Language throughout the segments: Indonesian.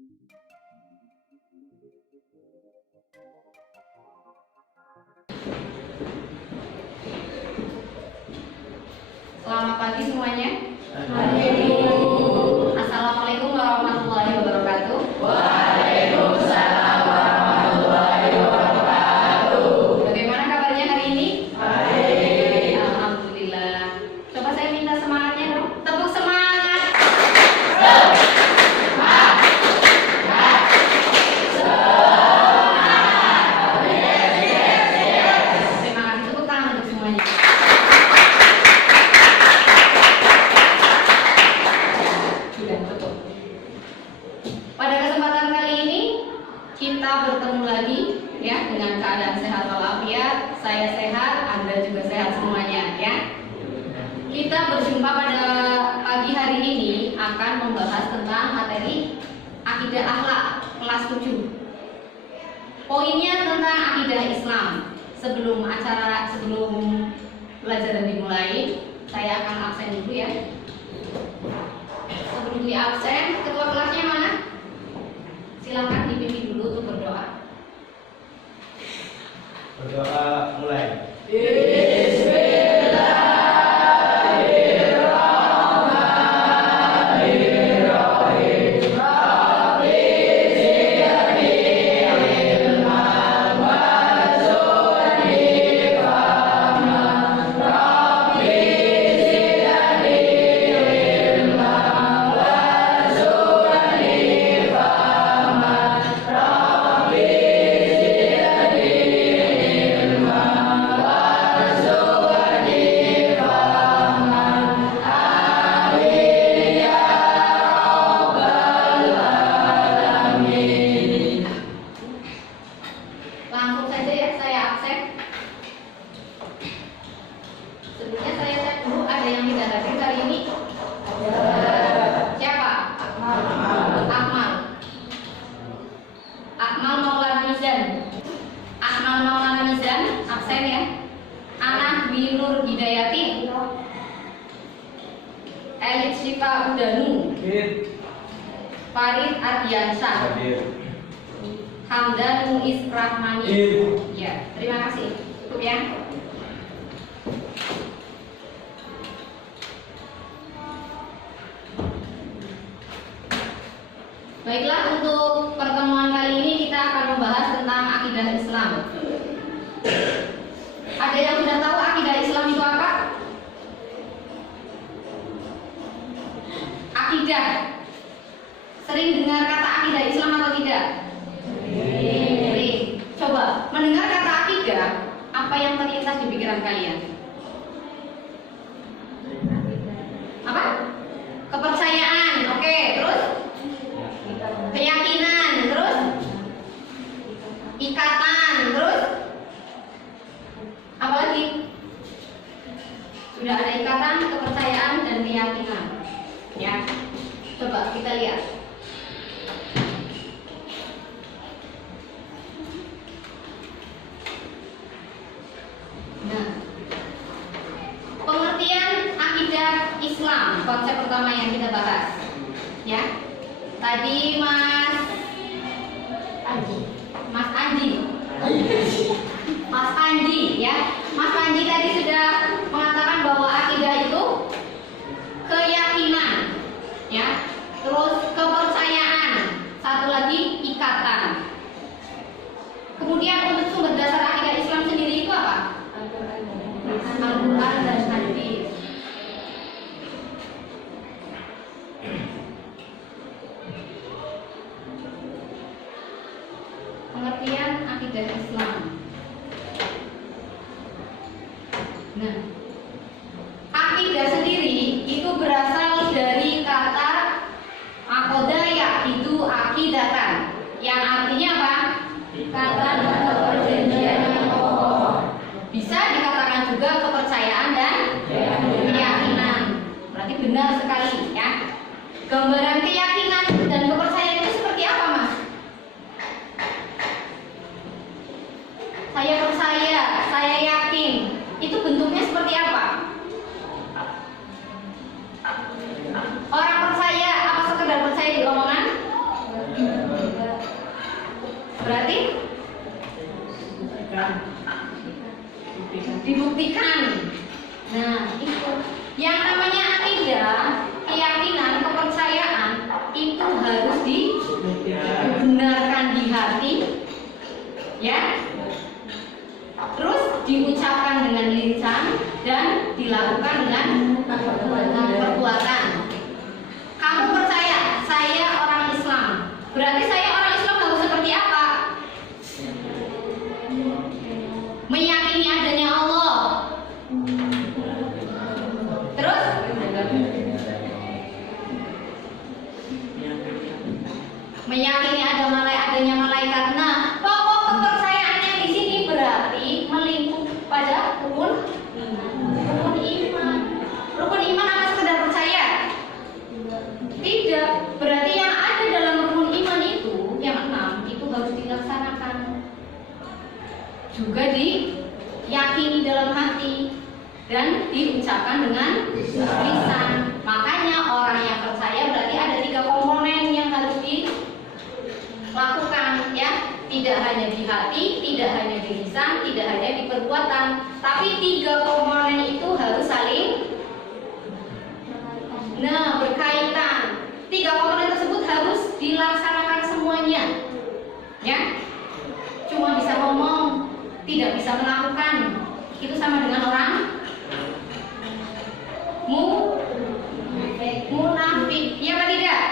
Selamat pagi semuanya. Pagi. Assalamualaikum warahmatullahi wabarakatuh. Waalaikumsalam warahmatullahi wabarakatuh. Bagaimana kabarnya hari ini? Baik. Alhamdulillah. Coba saya minta semangatnya dong. Tepuk semangat. Terima kasih. Tepuk tangan untuk semuanya. Sudah cukup. Pada kesempatan kali ini kita bertemu lagi ya dengan keadaan sehat walafiat. Saya sehat, Anda juga sehat semuanya ya. Kita berjumpa pada pagi hari ini akan membahas tentang materi akidah akhlak kelas 7. Poinnya tentang akidah Islam. Sebelum pelajaran dimulai, saya akan absen dulu ya. Sebelum di absen, ketua kelasnya mana? Silakan dipimpin dulu untuk berdoa. Berdoa mulai. Langsung saja ya, saya absen. Sebelumnya saya cek dulu ada yang tidak hadir hari ini. Siapa? Akmal. Akmal Maulana Mizan. Akmal Maulana Mizan absen ya. Anak Binur Hidayati. Elit Syifa Udanu. Farid Ardiansyah. Hadir. Hamdan Muiz Rahmani. Ya, terima kasih. Cukup ya. Baiklah, untuk pertemuan kali ini kita akan membahas tentang akidah Islam. Ada yang sudah tahu akidah Islam itu apa? Akidah. Sering dengar kata akidah Islam atau tidak? Sering. Coba mendengar kata akidah, apa yang terlintas di pikiran kalian? Apa? Kepercayaan. Oke, terus? Keyakinan, terus? Ikatan, terus? Apa lagi? Sudah ada ikatan, kepercayaan, dan keyakinan. Ya, coba kita lihat. Nah, pengertian akidah Islam, konsep pertama yang kita bahas. Ya, tadi Mas Andi ya. Mas Andi tadi sudah mengatakan bahwa akidah itu keyakinan ya. Terus kepercayaan, satu lagi ikatan. Kemudian untuk sumber dasar akidah Islam sendiri itu apa? Al-Quran dan hadis. Pengertian akidah Islam. Nah, akidah sendiri itu berasal dari kata akoda yaitu akidatan, yang artinya apa? Ikatan atau perjanjian yang kokoh. Bisa dikatakan juga kepercayaan dan keyakinan. Berarti benar sekali ya. Gambaran keyakinan dan kepercayaan itu seperti apa, Mas? Saya percaya, saya yakin. Itu bentuknya seperti apa? Orang percaya apa sekedar percaya di omongan? buktikan. Nah, itu yang namanya akidah, keyakinan, kepercayaan itu harus dibenarkan di hati, ya. Terus diucapkan dengan lisan dan dilakukan dengan perbuatan. Kamu percaya saya orang Islam, berarti saya orang Islam harus seperti apa? Meyakini adanya Allah. Terus meyakini adanya malaikat. Nah, pokok kepercayaannya di sini berarti melingkup pada rukun iman. Rukun iman apa sekedar percaya? Tidak. Berarti yang ada dalam rukun iman itu yang 6 itu harus dilaksanakan. Juga diyakini dalam hati dan diucapkan dengan lisan. Makanya orang yang percaya berarti ada 3 komponen yang harus dilakukan, ya. Tidak hanya di hati, tidak hanya di lisan, tidak hanya di perbuatan, tapi 3 komponen itu harus saling berkaitan. 3 komponen tersebut harus dilaksanakan semuanya, ya. Cuma bisa ngomong, tidak bisa melakukan, itu sama dengan orang munafik, iya apa tidak?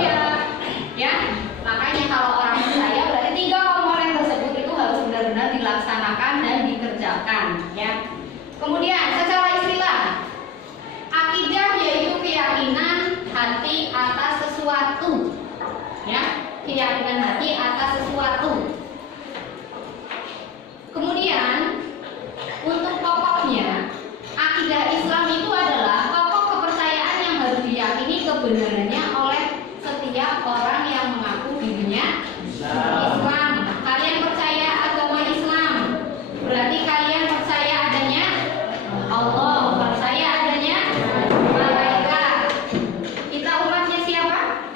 Iya, ya. Makanya kalau orang percaya berarti 3 komponen tersebut itu harus benar-benar dilaksanakan dan dikerjakan, ya. Kemudian secara istilah, akidah yaitu keyakinan hati atas sesuatu, ya. Keyakinan hati atas sesuatu. Kemudian untuk pokoknya, akidah Islam itu adalah pokok kepercayaan yang harus diyakini kebenarannya oleh setiap orang yang mengaku dirinya Islam. Kalian percaya agama Islam, berarti kalian percaya adanya Allah, percaya adanya malaikat. Kita umatnya siapa?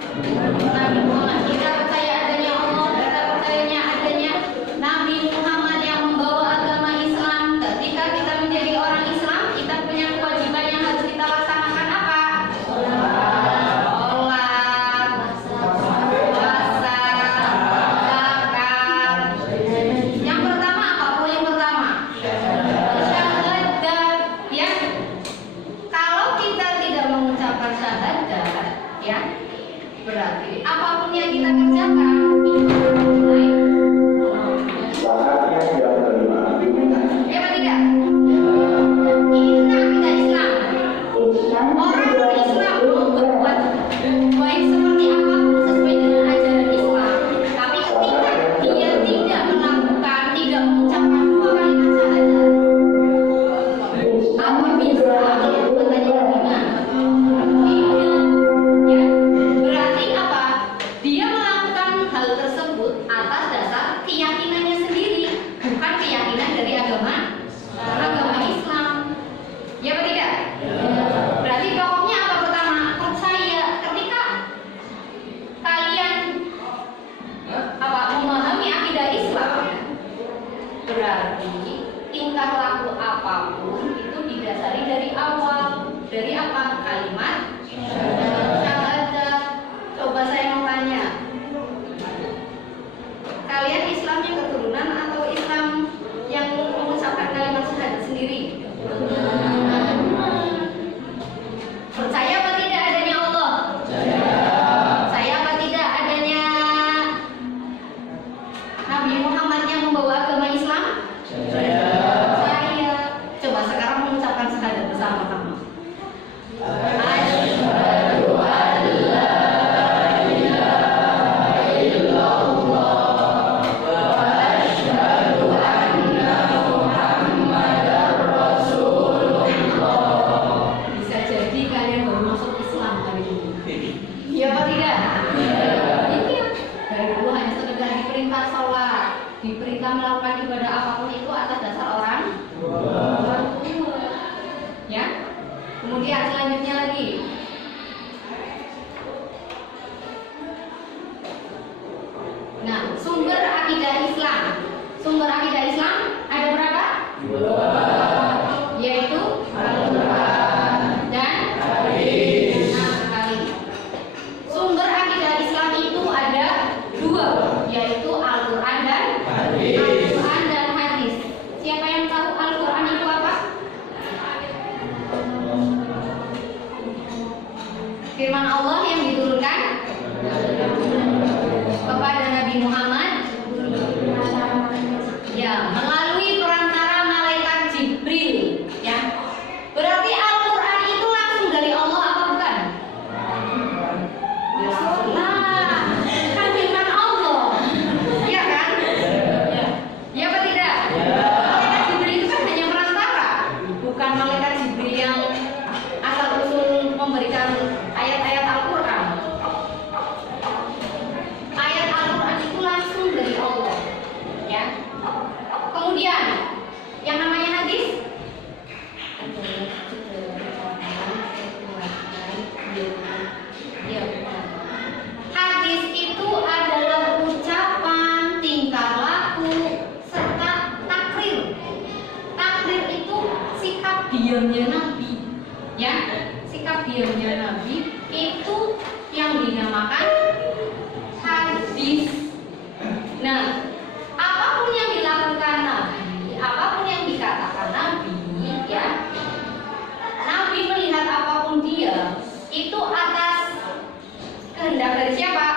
Nabi Muhammad. Kita percaya adanya Allah, kita percayanya adanya Nabi Muhammad yang membawa agama Islam. Ketika kita menjadi orang Islam, kita punya kewajiban yang harus kita laksanakan apa? Sholat, puasa, zakat. Yang pertama apa? Poin pertama, syahadat, ya. Kalau kita tidak mengucapkan syahadat, ya, berarti apapun yang kita kerjakan itu mulai Saatnya yang kelima. ya apa tidak? Ini akidah Islam. Orang Islam mau berbuat baik seperti apapun sesuai dengan ajaran Islam, tapi ketika dia tidak melakukan, tidak mengucapkan 2 kalimat syahadat, apa bisa katanya beriman? Tidak, ya. Berarti apa? Dia melakukan hal tersebut atas dasar keyakinannya sendiri, bukan keyakinan dari agama Islam. Ya apa tidak? Berarti pokoknya apa pertama? Percaya. Ketika kalian memahami akidah Islam, berarti tingkah laku apapun itu didasari dari awal. Dari apa? Kalimat syahadat. Coba saya mau tanya, kalian Islam yang keturunan atau Islam yang mengucapkan kalimat syahadat sendiri? Percaya apa tidak adanya Allah? Percaya apa tidak adanya Nabi Muhammad yang membawa agama Islam? Percaya. Coba sekarang mengucapkan syahadat bersama-sama. Asyhadu an la ilaha illallah wa asyhadu anna Muhammadar Rasulullah. Bisa jadi kalian baru masuk Islam hari ini. Iya apa tidak? Iya. Dari dulu hanya sekedar diperintah sholat, diperintah melakukan ibadah apapun itu atas dasar orang tua. Ya. Kemudian selanjutnya lagi, nah, sumber akidah Islam. Sumber akidah Islam ada berapa? 2. firman Allah yang diturunkan kepada Nabi Muhammad ya melalui perantara malaikat Jibril ya. Berarti Al-Qur'an itu langsung dari Allah apa bukan? Nah, kan firman Allah. Iya kan? Ya apa tidak? Malaikat Jibril itu kan hanya perantara, bukan malaikat Jibril yang asal usul memberikan ayat-ayat Al-Qur'an. Ayat Al-Qur'an itu langsung dari Allah. Ya. Kemudian yang namanya hadis hadis itu adalah ucapan, tingkah laku, serta takrir. Takrir itu sikap diamnya Nabi. Ya, sikap diamnya Nabi itu yang dinamakan hadis. Nah, apapun yang dilakukan Nabi, apapun yang dikatakan Nabi, ya, Nabi melihat apapun dia itu atas kehendak dari siapa?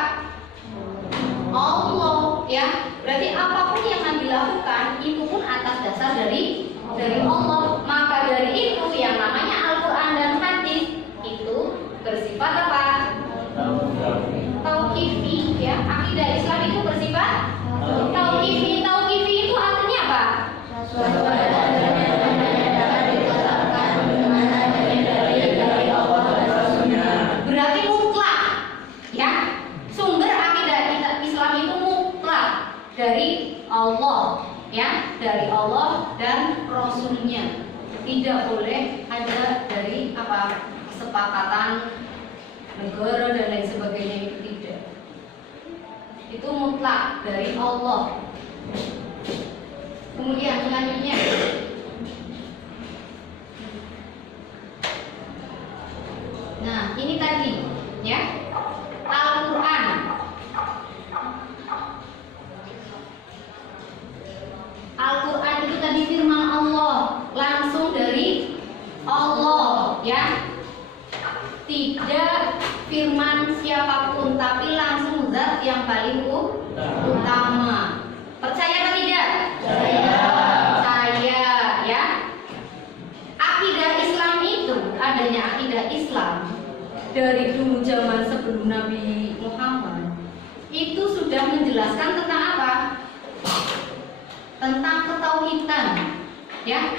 Allah, ya. Berarti apapun yang Nabi lakukan itu pun atas dasar dari Allah. Maka dari itu yang namanya Al-Qur'an dan hadis itu bersifat apa? Tauqifi, ya. Akidah Islam itu bersifat tauqifi. Tauqifi itu artinya apa? Berarti mutlak, ya. Sumber akidah Islam itu mutlak dari Allah, ya, dari Allah dan Rasulnya. Tidak boleh ada dari apa kesepakatan negara dan lain sebagainya, itu tidak. Itu mutlak dari Allah. Kemudian selanjutnya nah ini tadi ya Al-Quran. Al-Quran itu tadi firman Allah, langsung dari Allah, ya. Tidak firman siapapun, tapi langsung zat yang paling utama. Percaya atau tidak? Percaya, ya. Akidah Islam itu, adanya akidah Islam dari dulu zaman sebelum Nabi Muhammad itu sudah menjelaskan tentang apa? Tentang ketauhidan, ya.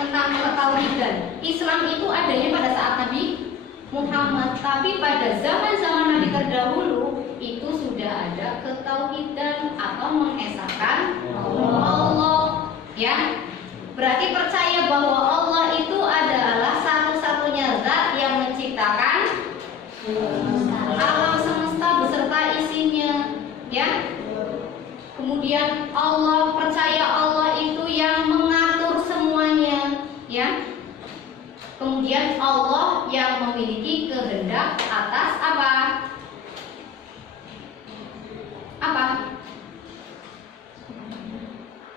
Tentang ketauhidan. Islam itu adanya pada saat Nabi Muhammad, tapi pada zaman-zaman Nabi terdahulu itu sudah ada ketauhidan atau mengesahkan Allah, ya. Berarti percaya bahwa Allah itu adalah satu-satunya zat yang menciptakan alam semesta beserta isinya, ya. Kemudian Allah, percaya Allah itu yang mengatur semuanya, ya. Kemudian Allah yang memiliki kehendak atas apa? Apa?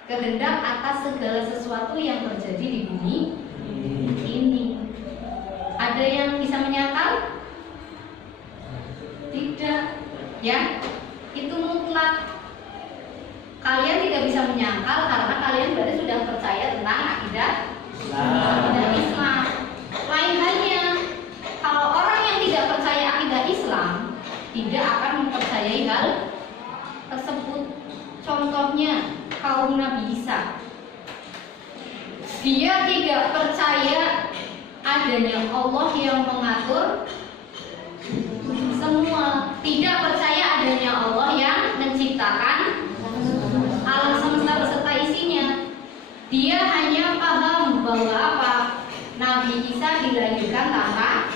Kehendak atas segala sesuatu yang terjadi di bumi ini. Ada yang bisa menyangkal? Tidak, ya. Itu mutlak. Kalian tidak bisa menyangkal karena kalian berarti sudah percaya tentang akidah Islam. Lain halnya, kalau orang yang tidak percaya akidah Islam tidak akan mempercayai hal tersebut. Contohnya kaum Nabi Isa, dia tidak percaya adanya Allah yang mengatur semua, tidak percaya adanya Allah yang menciptakan alam semesta beserta isinya. Dia hanya paham bahwa apa? Nabi Isa dilahirkan tanpa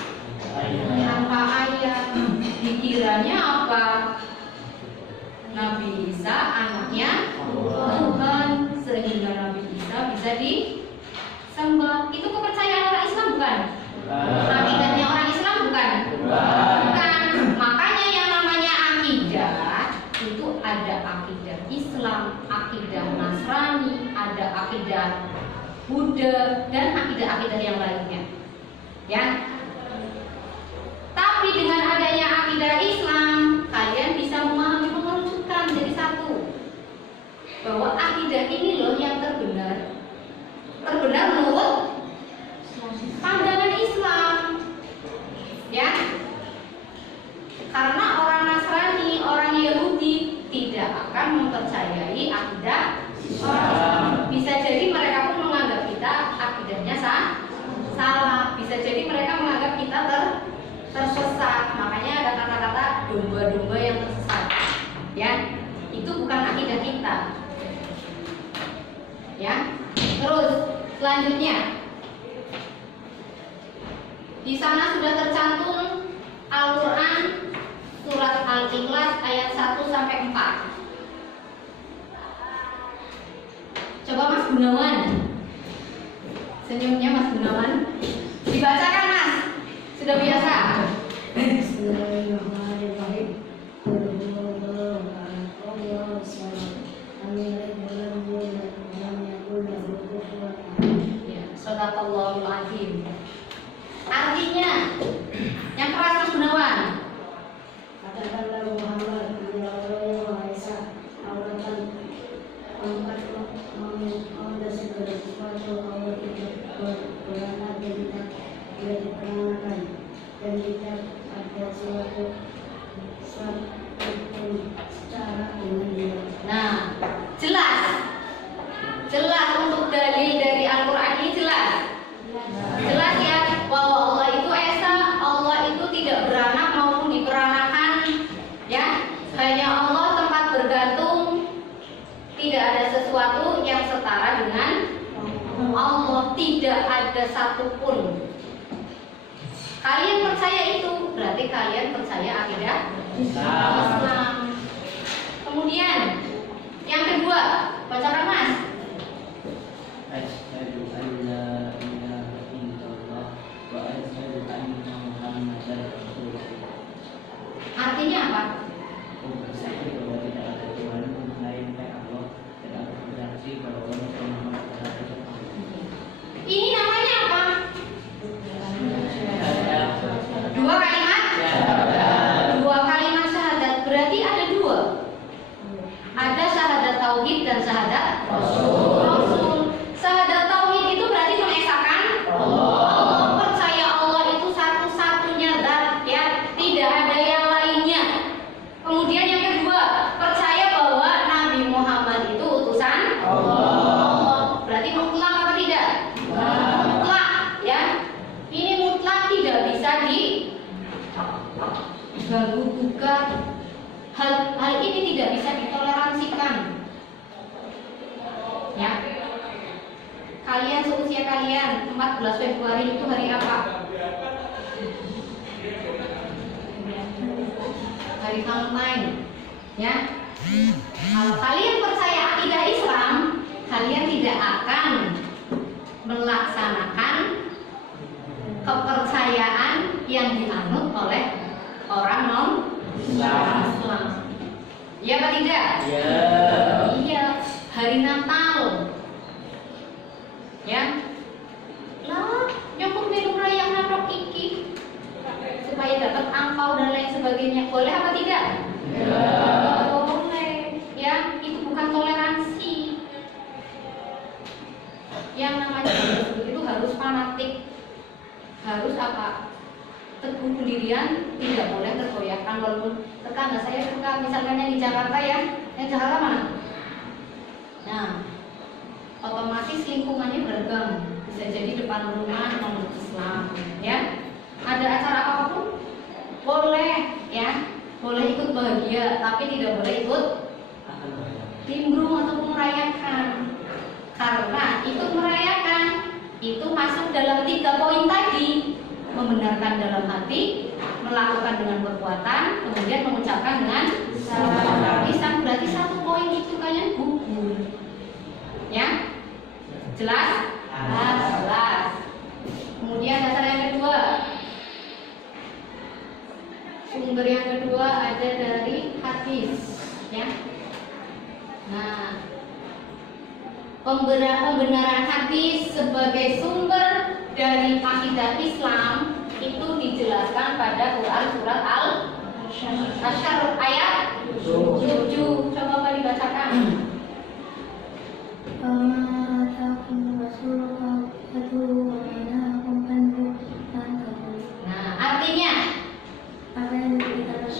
ayah. Dikiranya apa? Nabi Isa anaknya Tuhan, sehingga Nabi Isa bisa disembah. Itu kepercayaan orang Islam bukan? Akidahnya orang Islam bukan? Bukan. Makanya yang namanya akidah itu ada akidah Islam, akidah Nasrani, ada akidah Buddha, dan akidah-akidah yang lainnya, ya. Tapi dengan Karena orang Nasrani, orang Yahudi tidak akan mempercayai akidah Islam. Bisa jadi mereka pun menganggap kita akidahnya salah. Bisa jadi mereka menganggap kita tersesat. Makanya ada kata-kata domba-domba yang tersesat. Ya, itu bukan akidah kita. Ya. Terus selanjutnya di sana sudah tercantum Al-Quran surat Al-Ikhlas ayat 1 sampai 4. Coba Mas Gunawan, senyumnya Mas Gunawan, dibacakan Mas, sudah biasa. Bismillahirrahmanirrahim. Shadaqallahul azim. Artinya, yang keras Mas Gunawan. Katakanlah Muhammad, bila Allah yang Maha Esa, Allah akan mengangkat segala sesuatu. Allah tidak beranak dan tidak diperanakan, dan tidak ada suatu pun secara dengan dia. Nah, jelas untuk dalil dari Al-Quran ini jelas ya bahwa Allah itu esa, Allah itu tidak beranak maupun diperanakan, ya. Hanya Allah tempat bergantung, tidak ada sesuatu yang setara dengan Allah, tidak ada satupun. Kalian percaya itu, berarti kalian percaya akidah Islam. Kemudian yang kedua, bacakan Mas. Asyhadu an la ilaha illallah wa asyhadu anna Muhammadan Rasulullah. Artinya apa? Aku bersaksi bahwa tidak ada Tuhan melainkan Allah, dan aku bersaksi bahwa Muhammad adalah Rasul Allah. Ini namanya apa? Dua kalimat syahadat. Berarti ada dua. Ada syahadat tauhid dan syahadat Rasul. Syahadat tauhid itu berarti mengesahkan Allah. Percaya Allah itu satu-satunya zat, ya, tidak ada yang lainnya. Kemudian yang kedua, percaya bahwa Nabi Muhammad itu utusan Allah. Berarti mutlak apa tidak? Mutlak, ya. Ini mutlak, tidak bisa diganggu gugat. Hal ini tidak bisa ditoleransikan. Ya. Kalian seusia kalian 14 Februari itu hari apa? Hari Valentine. Ya. Kalau kalian percaya akidah Islam, kalian tidak akan melaksanakan kepercayaan yang dianut oleh orang non-Islam. Iya apa tidak? Iya. Hari Natal. Ya. Lah, nyokok minum rayang nandok iki supaya dapat angpau dan lain sebagainya. Boleh apa tidak? Boleh. Ya, itu bukan toleransi. Yang namanya itu harus fanatik. Harus apa? Teguh pendirian, tidak boleh tergoyahkan. Walaupun tetangga saya suka, misalnya di Jakarta ya, yang Jakarta mana? Nah, otomatis lingkungannya beragam. Bisa jadi depan rumah non Islam, ya. Ada acara apapun boleh, ya. Boleh ikut bahagia, tapi tidak boleh ikut nimbrung ataupun merayakan. Karena ikut merayakan itu masuk dalam 3 poin tadi. Membenarkan dalam hati, melakukan dengan perbuatan, kemudian mengucapkan dengan lisan. Berarti 1 poin itu kalian gugur. Ya? Jelas? Jelas. Kemudian dasar yang kedua. Sumber yang kedua ada dari hadis, ya. Nah, pembenaran hadis sebagai sumber dari akidah Islam itu dijelaskan pada Quran surat Al-Asyr ayat 7. Coba Pak dibacakan. Apa yang diberikan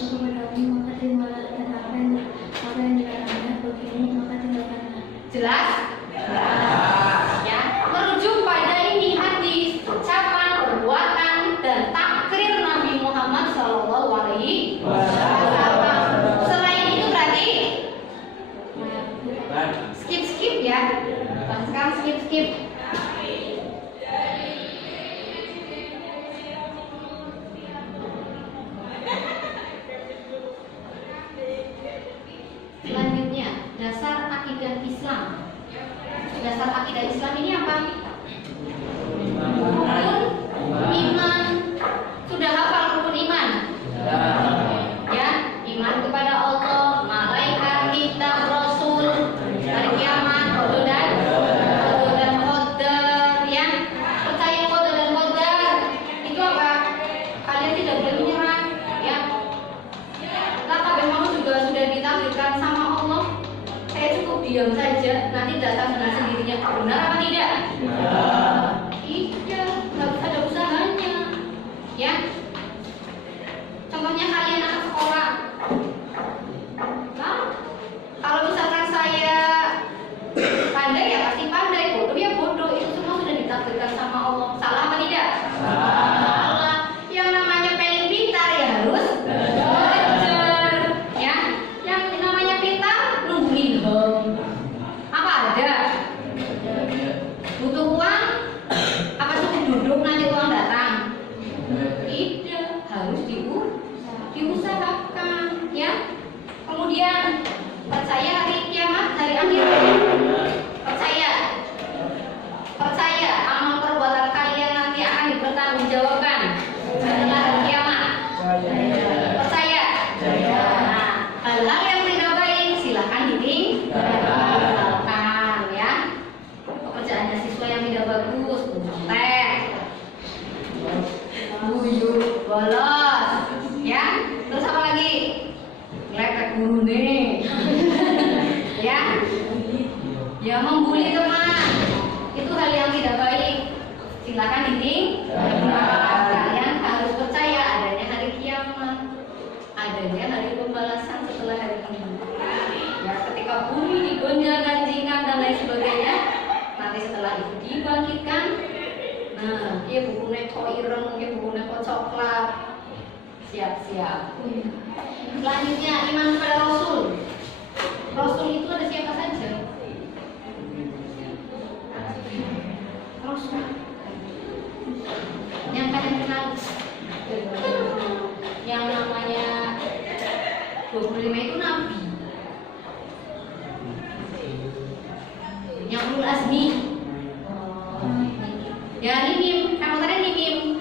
diam saja, nanti datang dengan sendirinya. Benar apa tidak? Tidak, harus ada usahanya. Ya. Contohnya kalian anak sekolah. Nah, kalau misalkan saya pandai ya pasti pandai, bodoh ya bodoh, itu semua sudah ditakdirkan sama Allah. Salah apa tidak? Salah. Yang namanya pengen pintar ya harus belajar. Ya, yang namanya pintar nunggu ilham. Apa ada? Butuh uang? Apa cukup duduk nanti uang datang? Tidak, harus diusahakan. Ya. Kemudian percaya hari kiamat, hari akhir. Percaya amal perbuatan kalian nanti akan dipertanggungjawabkan setelah hari kiamat. Percaya. Nah, hal-hal yang tidak baik silahkan ditinggalkan ya. Pekerjaannya siswa yang tidak bagus, nyontek, buyut, bolos, ya. Terus apa lagi? Lepek guru nih. Ya membuli teman, itu hal yang tidak baik. Silakan ditinggalkan. Kalian harus percaya adanya hari kiamat, adanya hari pembalasan setelah hari kiamat. Ya, ketika bumi digonjang-ganjingkan dan lain sebagainya, nanti setelah itu dibangkitkan. Nah, iya bukunya kok ireng, iya bukunya kok coklat. Siap-siap. Selanjutnya iman kepada Rasul. Rasul itu ada siapa saja? Rasul yang kalian kenal, yang namanya 25 itu Nabi, yang ulul azmi. Ya ini kamu tadi mim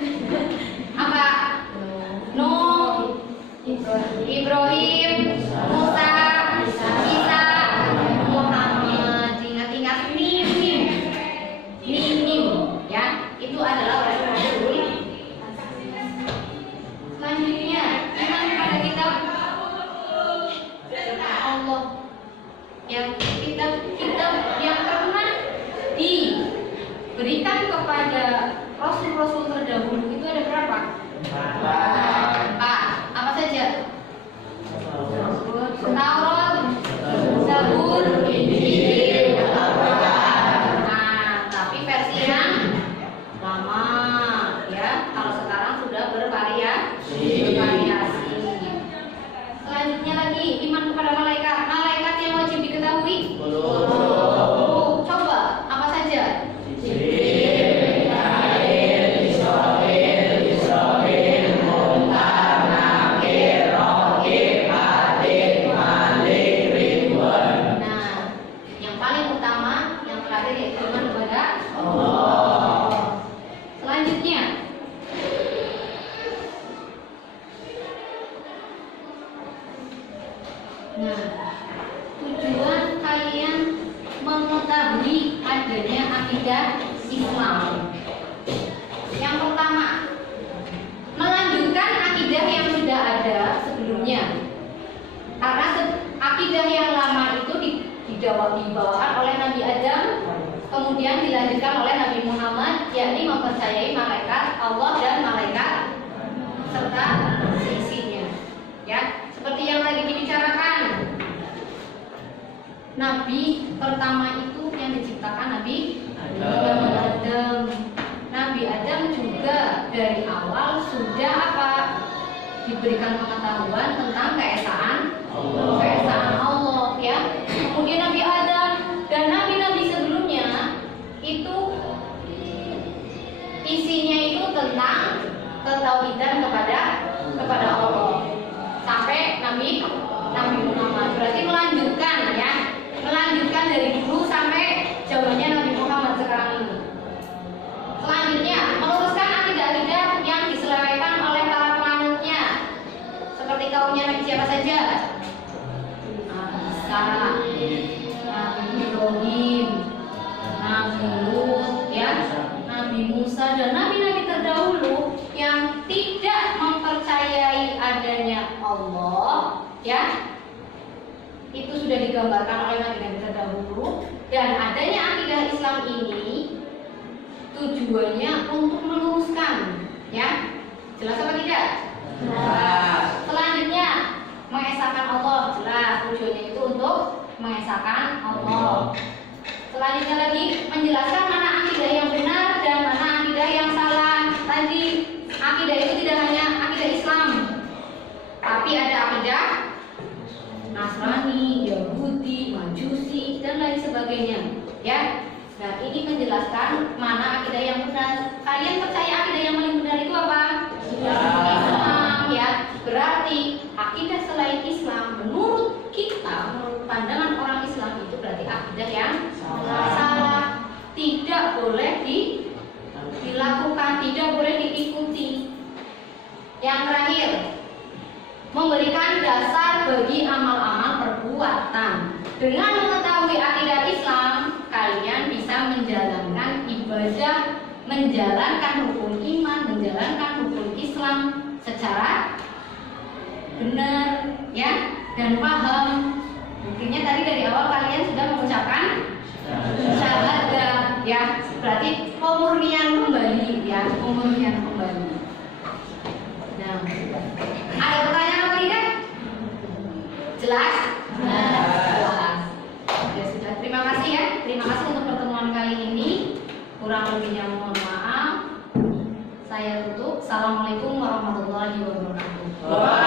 apa? Nuh, Ibrahim, Musa, Isa, Muhammad. Ingat-ingat mim, ya. Itu adalah Rasul. Selanjutnya, iman kepada kitab Allah. Yang kitab yang pernah diberikan kepada Rasul-Rasul terdahulu itu ada berapa? Apa saja? Taurat, Zabur, Injil, Al-Quran. Nah, tapi versi yang lama, ya. Kalau sekarang sudah bervariasi. Selanjutnya lagi iman kepada malaikat. Malaikat yang wajib diketahui. Coba apa saja? Nah, tujuan kalian mengetahui adanya akidah Islam. Yang pertama, melanjutkan akidah yang sudah ada sebelumnya. Karena akidah yang lama itu dibawakan oleh Nabi Adam, kemudian dilanjutkan oleh Nabi Muhammad, yakni mempercayai malaikat Allah dan malaikat serta sisinya. Ya, seperti yang tadi dibicarakan, Nabi pertama itu yang diciptakan Nabi Adam. Nabi Adam juga dari awal sudah apa? Diberikan pengetahuan tentang keesaan Allah, ya. Kemudian Nabi Adam dan nabi-nabi sebelumnya itu isinya itu tentang ketauhidan kepada Allah. Sampai Nabi Muhammad, berarti melanjutkan, ya. Melanjutkan dari dulu sampai zamannya Nabi Muhammad sekarang ini. Selanjutnya, meluruskan akidah-akidah yang diselewengkan oleh para penganutnya. Seperti kaumnya Nabi siapa saja? Nabi Ibrahim, Nabi Lut, ya, Nabi Musa dan nabi-nabi terdahulu yang tidak mempercayai adanya Allah, ya. itu sudah digambarkan oleh nabi-nabi terdahulu, dan adanya akidah Islam ini tujuannya untuk meluruskan, ya. Jelas apa tidak? Jelas. Selanjutnya mengesahkan Allah, jelas tujuannya itu untuk mengesahkan Allah. Selanjutnya lagi menjelaskan mana akidah yang benar dan mana akidah yang salah. Tadi akidah itu tidak hanya akidah Islam, tapi ada akidah Nasrani, Yahudi, Majusi, dan lain sebagainya, ya. Nah, ini menjelaskan mana akidah yang benar. Kalian percaya akidah yang paling benar itu apa? Islam, ya. Berarti akidah selain Islam menurut kita, menurut pandangan orang Islam itu berarti akidah yang salah. Tidak boleh dilakukan, tidak boleh diikuti. Yang terakhir, memberikan dasar bagi amal-amal perbuatan. Dengan mengetahui akidah Islam, kalian bisa menjalankan ibadah, menjalankan hukum iman, menjalankan hukum Islam secara benar, ya, dan paham. Buktinya tadi dari awal kalian sudah mengucapkan syahadat, ya, berarti pemurnian kembali, ya, pemurnian kembali. Nah, ada pertanyaan apa tidak? Jelas? Jelas. Ya sudah, terima kasih ya. Terima kasih untuk pertemuan kali ini. Kurang lebihnya mohon maaf. Saya tutup. Assalamualaikum warahmatullahi wabarakatuh.